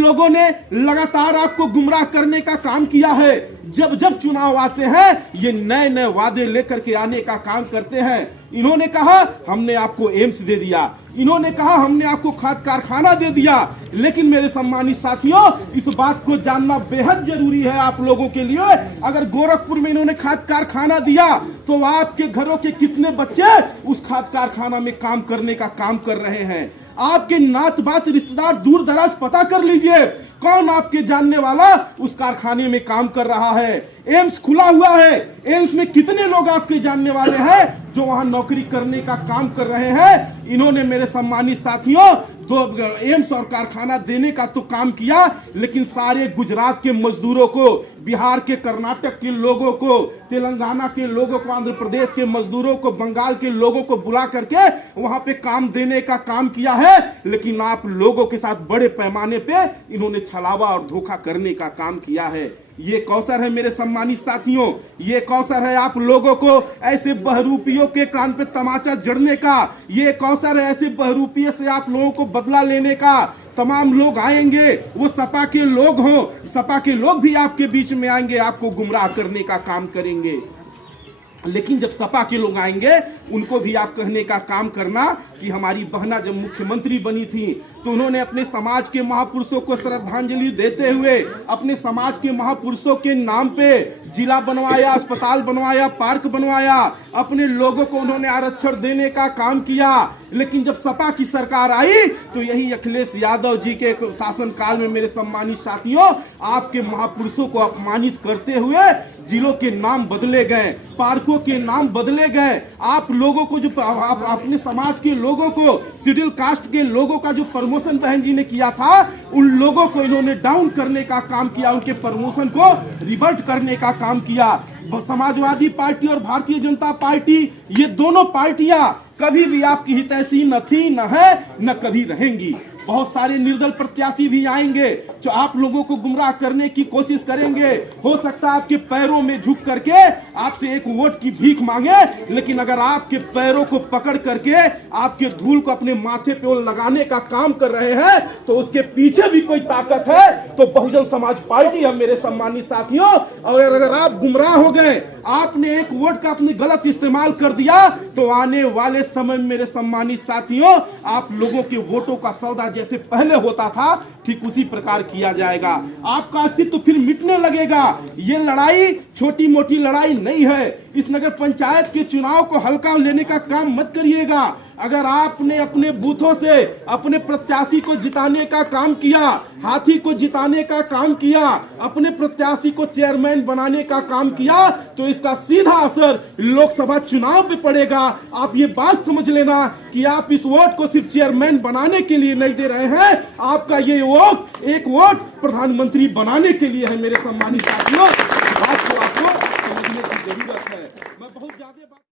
लोगों ने लगातार आपको गुमराह करने का काम किया है। जब जब चुनाव आते हैं ये नए नए वादे लेकर के आने का काम करते हैं। इन्होंने कहा हमने आपको एम्स दे दिया, इन्होंने कहा हमने आपको खाद कारखाना दे दिया। लेकिन मेरे सम्मानित साथियों, इस बात को जानना बेहद जरूरी है आप लोगों के लिए। अगर गोरखपुर में इन्होंने खाद कारखाना दिया तो आपके घरों के कितने बच्चे उस खाद कारखाना में काम करने का काम कर रहे हैं? आपके नात बात रिश्तेदार दूर दराज पता कर लीजिए कौन आपके जानने वाला उस कारखाने में काम कर रहा है। एम्स खुला हुआ है, एम्स में कितने लोग आपके जानने वाले हैं जो वहां नौकरी करने का काम कर रहे हैं? इन्होंने मेरे सम्मानित साथियों तो एम्स और कारखाना देने का तो काम किया, लेकिन सारे गुजरात के मजदूरों को, बिहार के, कर्नाटक के लोगों को, तेलंगाना के लोगों को, आंध्र प्रदेश के मजदूरों को, बंगाल के लोगों को बुला करके वहां पे काम देने का काम किया है। लेकिन आप लोगों के साथ बड़े पैमाने पे इन्होंने छलावा और धोखा करने का काम किया है। ये कौशल है मेरे सम्मानित साथियों, ये कौशल है आप लोगों को ऐसे बहरूपियों के कान पे तमाचा जड़ने का, ये कौशल है ऐसे बहरूपिये से आप लोगों को बदला लेने का। तमाम लोग आएंगे, वो सपा के लोग हों, सपा के लोग भी आपके बीच में आएंगे, आपको गुमराह करने का काम करेंगे। लेकिन जब सपा के लोग आएंगे उनको भी आप कहने का काम करना कि हमारी बहना जब मुख्यमंत्री बनी थी तो उन्होंने अपने समाज के महापुरुषों को श्रद्धांजलि देते हुए अपने समाज के महापुरुषों के नाम पे जिला बनवाया, अस्पताल बनवाया, पार्क बनवाया, अपने लोगों को उन्होंने आरक्षण देने का काम किया। लेकिन जब सपा की सरकार आई तो यही अखिलेश यादव जी के शासनकाल में मेरे सम्मानित साथियों आपके महापुरुषों को अपमानित करते हुए जिलों के नाम बदले गए, पार्कों के नाम बदले गए। आप लोगों को जो अपने समाज के लोगों को, शेड्यूल कास्ट के लोगों का जो प्रमोशन बहन जी ने किया था, उन लोगों को इन्होंने डाउन करने का काम किया, उनके प्रमोशन को रिवर्ट करने का काम किया। समाजवादी पार्टी और भारतीय जनता पार्टी, ये दोनों पार्टियां कभी भी आपकी हितैषी न थी, न है, न कभी रहेंगी। बहुत सारे निर्दल प्रत्याशी भी आएंगे जो आप लोगों को गुमराह करने की कोशिश करेंगे। हो सकता है आपके पैरों में झुक करके आपसे एक वोट की भीख मांगे, लेकिन अगर आपके पैरों को पकड़ करके आपके धूल को अपने माथे पे लगाने का काम कर रहे हैं तो उसके पीछे भी कोई ताकत है तो बहुजन समाज पार्टी है मेरे सम्मानित साथियों। और अगर आप गुमराह हो गए, आपने एक वोट का अपने गलत इस्तेमाल कर दिया तो आने वाले समय में मेरे सम्मानित साथियों आप लोगों के वोटों का सौदा जैसे पहले होता था ठीक उसी प्रकार किया जाएगा। आपका अस्तित्व फिर मिटने लगेगा। ये लड़ाई छोटी मोटी लड़ाई नहीं है। इस नगर पंचायत के चुनाव को हल्का लेने का काम मत करिएगा। अगर आपने अपने बूथों से अपने प्रत्याशी को जिताने का काम किया, हाथी को जिताने का काम किया, अपने प्रत्याशी को चेयरमैन बनाने का काम किया तो इसका सीधा असर लोकसभा चुनाव पे पड़ेगा। आप ये बात समझ लेना कि आप इस वोट को सिर्फ चेयरमैन बनाने के लिए नहीं दे रहे हैं, आपका ये वोट एक वोट प्रधानमंत्री बनाने के लिए है मेरे सम्मानित साथियों। बात को आपको समझने की जरूरत है। मैं बहुत ज्यादा